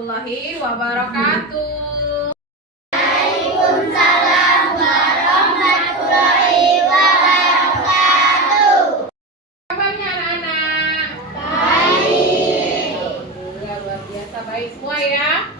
warahmatullahi wabarakatuh. Waalaikumsalam warahmatullahi wabarakatuh. Kabarnya anak-anak? Baik. Alhamdulillah luar biasa baik semua ya.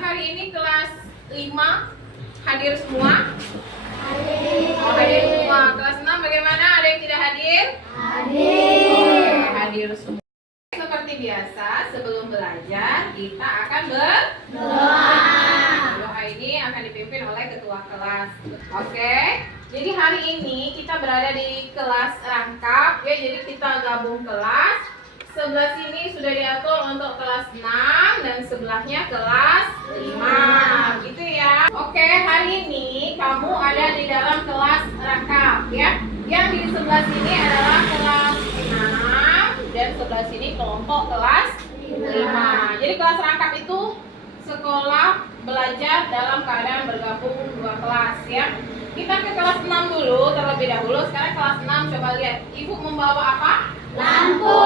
Hari ini kelas 5 hadir semua? Oh, hadir semua. Kelas 6 bagaimana? Ada yang tidak hadir? Hadir. Oke, hadir semua. Seperti biasa, sebelum belajar kita akan berdoa. Doa ini akan dipimpin oleh ketua kelas. Oke. Jadi hari ini kita berada di kelas rangkap ya. Jadi kita gabung kelas. Sebelah sini sudah diatur untuk kelas 6 dan sebelahnya kelas 5 gitu ya. Oke, hari ini kamu ada di dalam kelas rangkap ya. Yang di sebelah sini adalah kelas 6 dan sebelah sini kelompok kelas 5. Jadi kelas rangkap itu sekolah belajar dalam keadaan bergabung dua kelas ya. Kita ke kelas 6 dulu terlebih dahulu. Sekarang kelas 6 coba lihat. Ibu membawa apa? Lampu.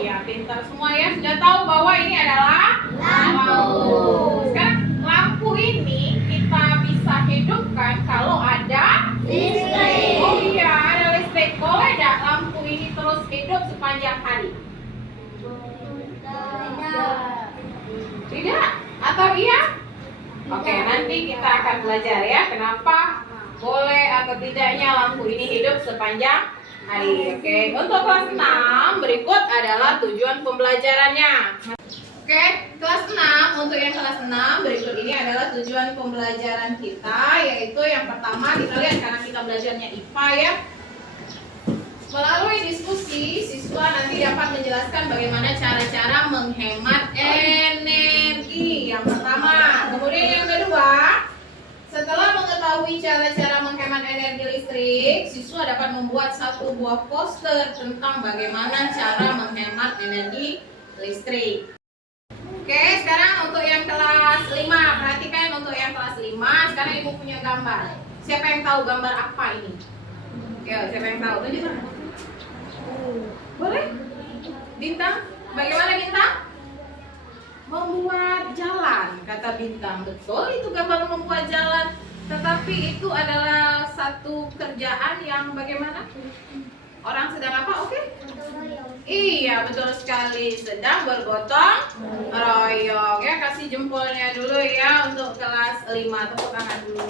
Iya, pintar semua ya. Sudah tahu bahwa ini adalah Lampu. Sekarang lampu ini kita bisa hidupkan kalau ada Listrik. Oh iya, ada listrik. Boleh tidak lampu ini terus hidup sepanjang hari? Tidak? Atau iya? Oke, nanti kita akan belajar ya kenapa boleh atau tidaknya lampu ini hidup sepanjang hari. Oke, untuk kelas 6 berikut adalah tujuan pembelajarannya. Oke, kelas 6 untuk yang kelas 6 berikut ini adalah tujuan pembelajaran kita, yaitu yang pertama kita lihat karena kita belajarnya IPA ya. Melalui diskusi, siswa nanti dapat menjelaskan bagaimana cara-cara menghemat energi. Yang pertama, kemudian yang kedua, setelah mengetahui cara-cara menghemat energi listrik, siswa dapat membuat satu buah poster tentang bagaimana cara menghemat energi listrik. Oke, sekarang untuk yang kelas 5, perhatikan untuk yang kelas 5, sekarang ibu punya gambar. Siapa yang tahu gambar apa ini? Oke, siapa yang tahu? Tunjukkan. Boleh? Bintang, bagaimana Bintang? Membuat jalan, kata Bintang. Betul, itu gambar membuat jalan. Tetapi itu adalah satu kerjaan yang bagaimana? Orang sedang apa? Oke? Iya, betul sekali. Sedang bergotong royong. Ya, kasih jempolnya dulu ya untuk kelas 5. Tepuk tangan dulu.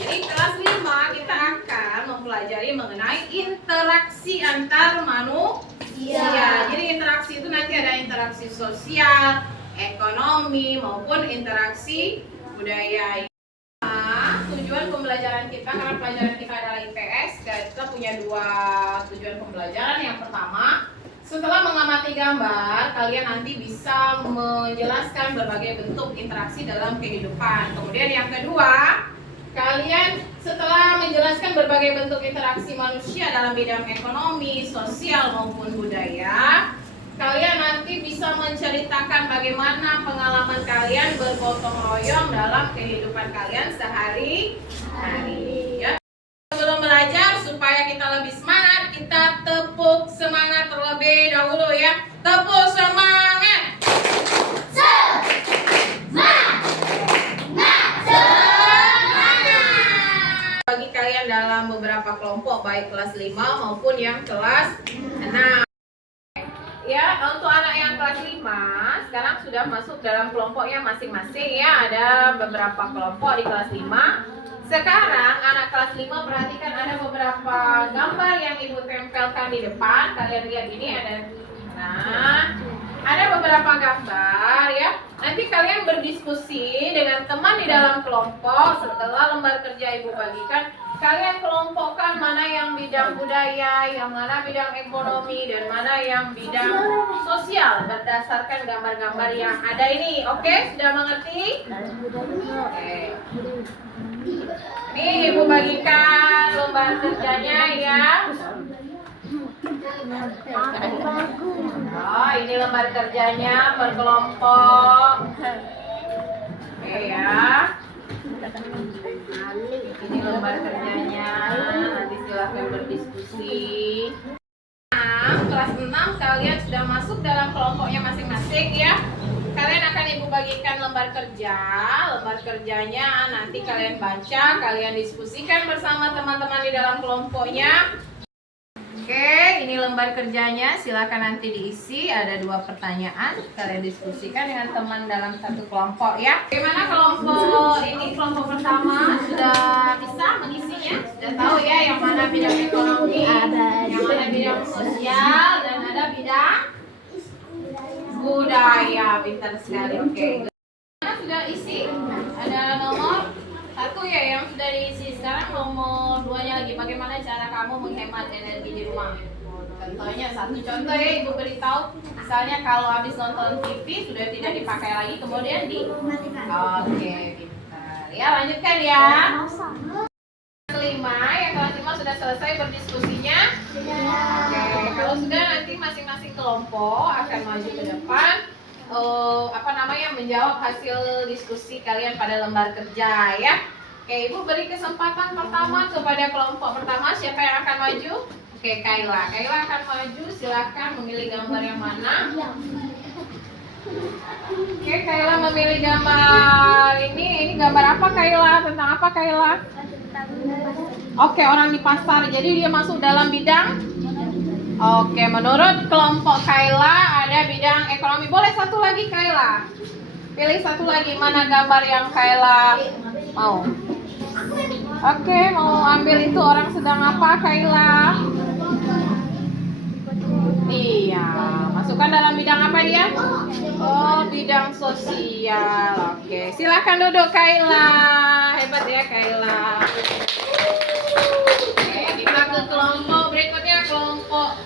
Jadi kelas 5 kita akan mempelajari mengenai interaksi antar manusia. Jadi interaksi itu nanti ada interaksi sosial, ekonomi maupun interaksi budaya. Tujuan pembelajaran kita, karena pelajaran kita adalah IPS, kita punya dua tujuan pembelajaran. Yang pertama, setelah mengamati gambar, kalian nanti bisa menjelaskan berbagai bentuk interaksi dalam kehidupan. Kemudian yang kedua, kalian setelah menjelaskan berbagai bentuk interaksi manusia dalam bidang ekonomi, sosial maupun budaya, kalian nanti bisa menceritakan bagaimana pengalaman kalian bergotong royong dalam kehidupan kalian sehari-hari ya. Sebelum belajar supaya kita lebih semangat, kita tepuk semangat terlebih dahulu ya. Tepuk semangat. Bagi kalian dalam beberapa kelompok baik kelas 5 maupun yang kelas 6. Ya, untuk anak yang kelas 5 sekarang sudah masuk dalam kelompoknya masing-masing ya. Ada beberapa kelompok di kelas 5. Sekarang anak kelas 5 perhatikan ada beberapa gambar yang ibu tempelkan di depan. Kalian lihat ini ada. Nah, ada beberapa gambar ya. Nanti kalian berdiskusi dengan teman di dalam kelompok. Setelah lembar kerja ibu bagikan, kalian kelompokkan mana yang bidang budaya, yang mana bidang ekonomi, dan mana yang bidang sosial berdasarkan gambar-gambar yang ada ini. Oke, sudah mengerti? Oke. Ini ibu bagikan lembar kerjanya ya. Oh, ini lembar kerjanya per kelompok. Oke ya. Ini lembar kerjanya. Nanti silahkan berdiskusi. Kelas 6 kalian sudah masuk dalam kelompoknya masing-masing ya. Kalian akan ibu bagikan lembar kerja. Lembar kerjanya nanti kalian baca, kalian diskusikan bersama teman-teman di dalam kelompoknya. Oke, ini lembar kerjanya. Silakan nanti diisi. Ada 2 pertanyaan. Kalian diskusikan dengan teman dalam satu kelompok ya. Bagaimana kelompok ini? Kelompok pertama sudah bisa mengisinya? Sudah tahu ya yang mana bidang ekonomi, yang mana bidang sosial, dan ada bidang budaya. Pintar sekali. Oke. Mana sudah isi? Ada nomor 1 ya yang sudah diisi. Sekarang nomor 2-nya lagi. Bagaimana cara kamu menghemat energi di rumah? Contohnya, satu contoh ya ibu beritahu. Misalnya kalau habis nonton TV sudah tidak dipakai lagi, kemudian Oke, pintar. Ya, lanjutkan ya. Kelima, yang kelas 5 sudah selesai berdiskusinya. Oke, kalau sudah nanti masing-masing kelompok akan maju ke depan. Menjawab hasil diskusi kalian pada lembar kerja ya. Oke, ibu beri kesempatan pertama kepada kelompok pertama. Siapa yang akan maju? Oke, Kayla. Kayla akan maju. Silakan memilih gambar yang mana. Oke, Kayla memilih gambar ini. Ini gambar apa Kayla? Tentang apa Kayla? Oke, orang di pasar. Jadi dia masuk dalam bidang. Oke, menurut kelompok Kayla ada bidang ekonomi. Boleh satu lagi Kayla? Pilih satu lagi, mana gambar yang Kayla mau? Oke, mau ambil itu orang sedang apa Kayla? Iya, masukkan dalam bidang apa dia? Oh, bidang sosial. Oke, silakan duduk Kayla. Hebat ya Kayla. Oke, kita ke kelompok berikutnya, kelompok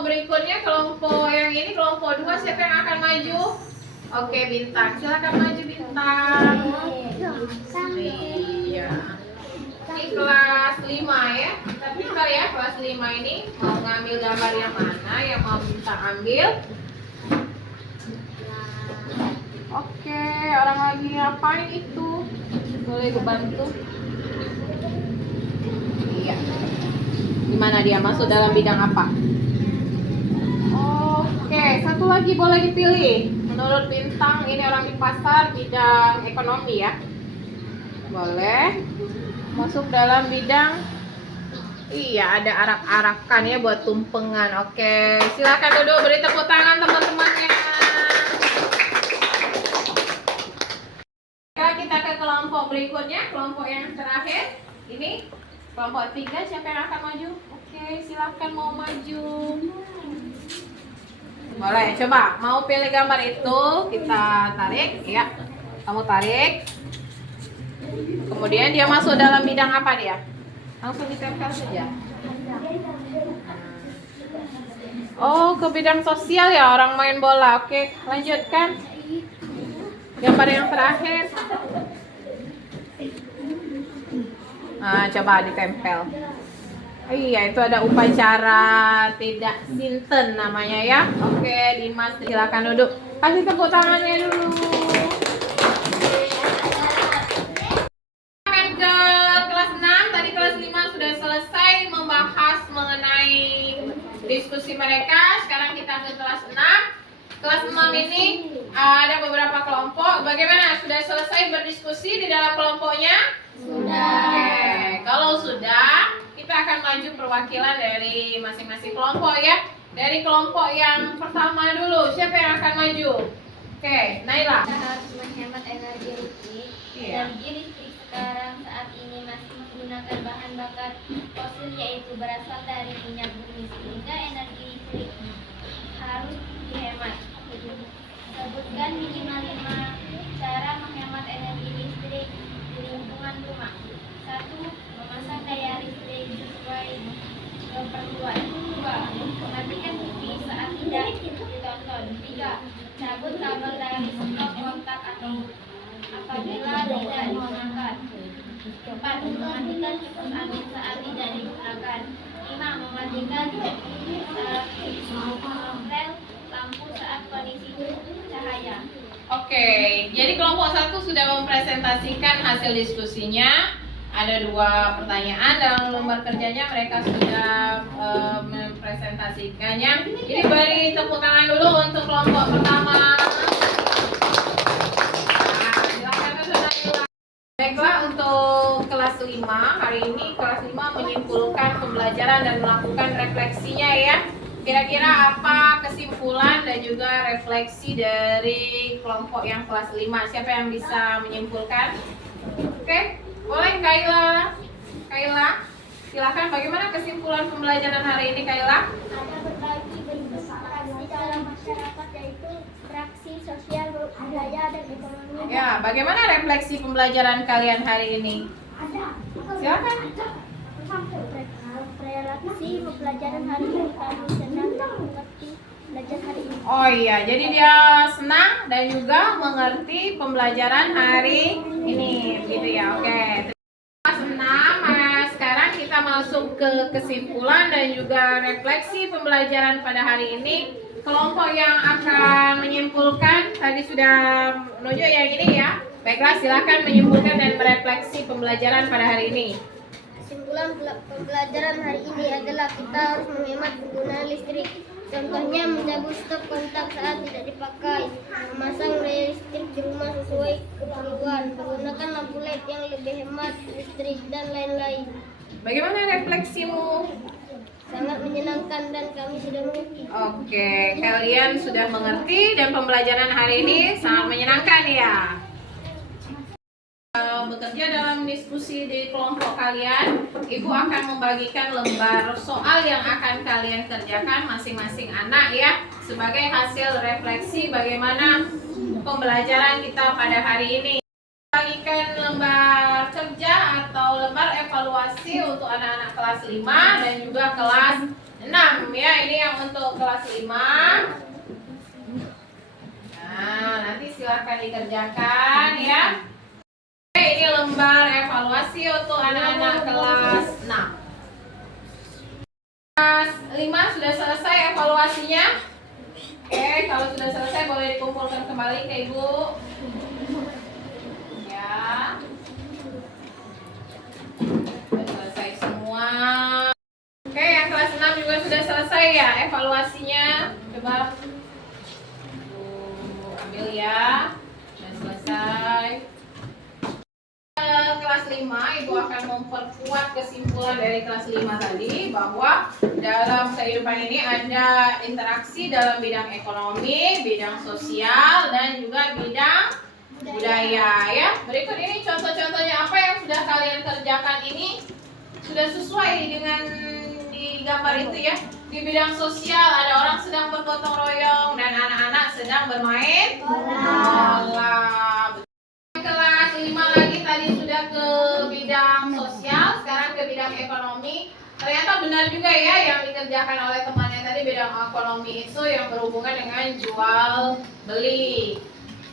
berikutnya, kelompok yang ini, kelompok 2. Siapa yang akan maju? Oke, Bintang. Silakan maju Bintang. Iya. Ini kelas 5 ya. Kita pintar ya kelas 5 ini. Mau ngambil gambar yang mana yang mau Bintang ambil? Oke, orang lagi ngapain itu? Boleh gue bantu? Iya. Gimana dia masuk dalam bidang apa? Oke, satu lagi boleh dipilih. Menurut Bintang, ini orang di pasar, bidang ekonomi ya. Boleh. Masuk dalam bidang. Iya, ada arak-arakan ya buat tumpengan. Oke, silakan duduk, beri tepuk tangan teman-temannya. Sekarang kita ke kelompok berikutnya, kelompok yang terakhir. Ini kelompok 3, siapa yang akan maju? Oke, silakan mau maju. Boleh, coba mau pilih gambar itu, kita tarik, ya. Kamu tarik. Kemudian dia masuk dalam bidang apa dia? Langsung ditempel saja. Oh, ke bidang sosial ya, orang main bola. Oke, lanjutkan. Gambar yang terakhir. Nah, coba ditempel. Iya, itu ada upacara tidak sinten namanya ya. Oke, Dimas silakan duduk. Kasih tepuk tangannya dulu. Akan ke kelas 6. Tadi kelas 5 sudah selesai membahas mengenai diskusi mereka. Sekarang kita ke kelas 6. Kelas 6 ini ada beberapa kelompok. Bagaimana? Sudah selesai berdiskusi di dalam kelompoknya? Sudah. Oke, kalau sudah, kita akan maju perwakilan dari masing-masing kelompok ya. Dari kelompok yang pertama dulu, siapa yang akan maju? Oke, Naila. Kita harus menghemat energi listrik. Iya. Energi listrik sekarang saat ini masih menggunakan bahan bakar fosil, yaitu berasal dari minyak bumi, sehingga energi listrik harus dihemat. Sebutkan minimal 5 cara menghemat energi listrik di lingkungan rumah. 1. Memasang daya listrik sesuai keperluan. 2. Mematikan TV saat tidak ditonton. 3. Cabut kabel dari stop kontak atau apabila tidak digunakan. 4. Mematikan kipas angin saat tidak digunakan. 5. Mematikan rel lampu saat kondisi cahaya. Oke, jadi kelompok 1 sudah mempresentasikan hasil diskusinya. Ada 2 pertanyaan dalam lembar kerjanya, mereka sudah mempresentasikannya. Jadi beri tepuk tangan dulu untuk kelompok pertama. Nah, silakan saudara. Baiklah, untuk kelas 5 hari ini kelas 5 menyimpulkan pembelajaran dan melakukan refleksinya ya. Kira-kira apa kesimpulan dan juga refleksi dari kelompok yang kelas 5? Siapa yang bisa menyimpulkan? Oke. Boleh Kaila. Kaila, silakan, bagaimana kesimpulan pembelajaran hari ini Kaila? Ada berbagi berinteraksi dalam masyarakat, yaitu interaksi sosial, budaya, dan ekonomi. Ya, bagaimana refleksi pembelajaran kalian hari ini? Ada. Silakan. Refleksi pembelajaran hari ini, kami senang dan mengerti belajar hari ini. Oh iya, jadi dia senang dan juga mengerti pembelajaran hari ini, gitu ya. Oke. Kelas 6, sekarang kita masuk ke kesimpulan dan juga refleksi pembelajaran pada hari ini. Kelompok yang akan menyimpulkan tadi sudah menunjuk yang ini ya. Baiklah, silakan menyimpulkan dan merefleksi pembelajaran pada hari ini. Kesimpulan pembelajaran hari ini adalah kita harus menghemat penggunaan listrik. Contohnya mencabut stop kontak saat tidak dipakai, memasang rel listrik di rumah sesuai keperluan, menggunakan lampu LED yang lebih hemat listrik, dan lain-lain. Bagaimana refleksimu? Sangat menyenangkan dan kami sudah mengerti. Oke, kalian sudah mengerti dan pembelajaran hari ini sangat menyenangkan ya. Bekerja dalam diskusi di kelompok kalian, Ibu akan membagikan lembar soal yang akan kalian kerjakan masing-masing anak ya, sebagai hasil refleksi bagaimana pembelajaran kita pada hari ini. Bagikan lembar kerja atau lembar evaluasi untuk anak-anak kelas 5 dan juga kelas 6 ya. Ini yang untuk kelas 5. Nah, nanti silakan dikerjakan ya. Oke, ini lembar evaluasi untuk anak-anak kelas 6. Kelas 5 sudah selesai evaluasinya. Oke, kalau sudah selesai boleh dikumpulkan kembali ke Ibu. Ya. Sudah selesai semua. Oke, yang kelas 6 juga sudah selesai ya evaluasinya. Coba ambil ya. Sudah selesai. Kelas 5, Ibu akan memperkuat kesimpulan dari kelas 5 tadi, bahwa dalam kehidupan ini ada interaksi dalam bidang ekonomi, bidang sosial, dan juga bidang budaya ya. Berikut ini contoh-contohnya apa yang sudah kalian kerjakan ini sudah sesuai dengan di gambar itu ya. Di bidang sosial ada orang sedang bergotong royong dan anak-anak sedang bermain bola. Kelas 5 lagi tadi sudah ke bidang sosial, sekarang ke bidang ekonomi. Ternyata benar juga ya yang dikerjakan oleh temannya tadi, bidang ekonomi itu yang berhubungan dengan jual beli.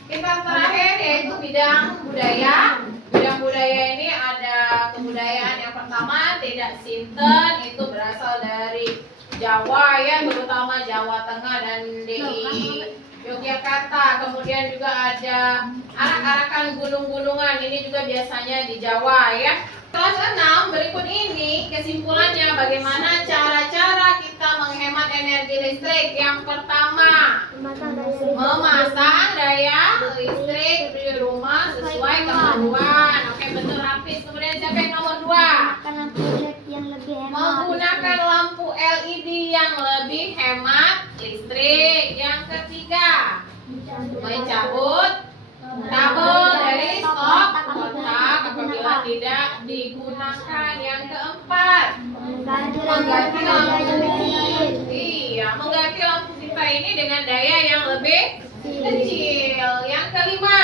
Kita terakhir yaitu bidang budaya. Bidang budaya ini ada kebudayaan yang pertama, tidak sinten, itu berasal dari Jawa ya, terutama Jawa Tengah dan di Yogyakarta. Kemudian juga ada arak-arakan gunung-gunungan, ini juga biasanya di Jawa ya. Kelas 6 berikut ini kesimpulannya, bagaimana cara-cara kita menghemat energi listrik. Yang pertama, memasang daya listrik di rumah sesuai keperluan. Oke, betul Hafiz. Kemudian siapa yang nomor 2? Menggunakan lampu LED yang lebih hemat listrik. Yang ketiga, mencabut kabel dari stop kontak apabila tidak digunakan. Yang keempat, mengganti lampu. Iya, mengganti lampu kita ini dengan daya yang lebih kecil. Yang kelima,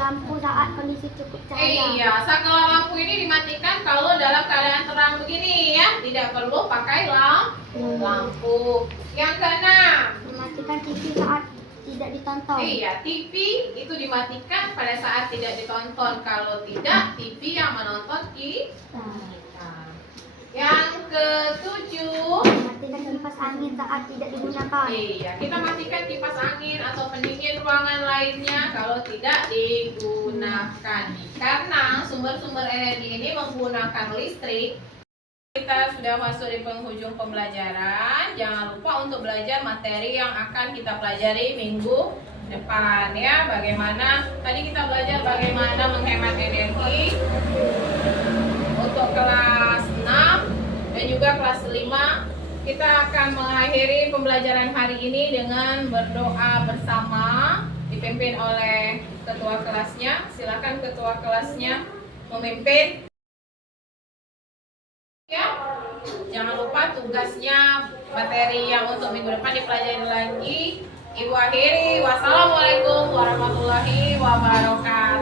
lampu saat kondisi cukup cahaya. iya, saklar lampu ini dimatikan kalau dalam keadaan terang begini ya, tidak perlu pakai lampu. Yang keenam, Mematikan TV saat tidak ditonton. iya, TV itu dimatikan pada saat tidak ditonton. Kalau tidak, TV yang menonton kita. Yang ketujuh, Mematikan kipas angin saat tidak digunakan. iya, kita matikan kipas angin atau pendingin ruangan lainnya kalau tidak digunakan. Karena sumber-sumber energi ini menggunakan listrik. Kita sudah masuk di penghujung pembelajaran. Jangan lupa untuk belajar materi yang akan kita pelajari minggu depan ya. Bagaimana tadi kita belajar bagaimana menghemat energi untuk kelas 6 dan juga kelas 5. Kita akan mengakhiri pembelajaran hari ini dengan berdoa bersama dipimpin oleh ketua kelasnya. Silakan ketua kelasnya memimpin. Ya, jangan lupa tugasnya materi yang untuk minggu depan dipelajari lagi. Ibu akhiri, wassalamualaikum warahmatullahi wabarakatuh.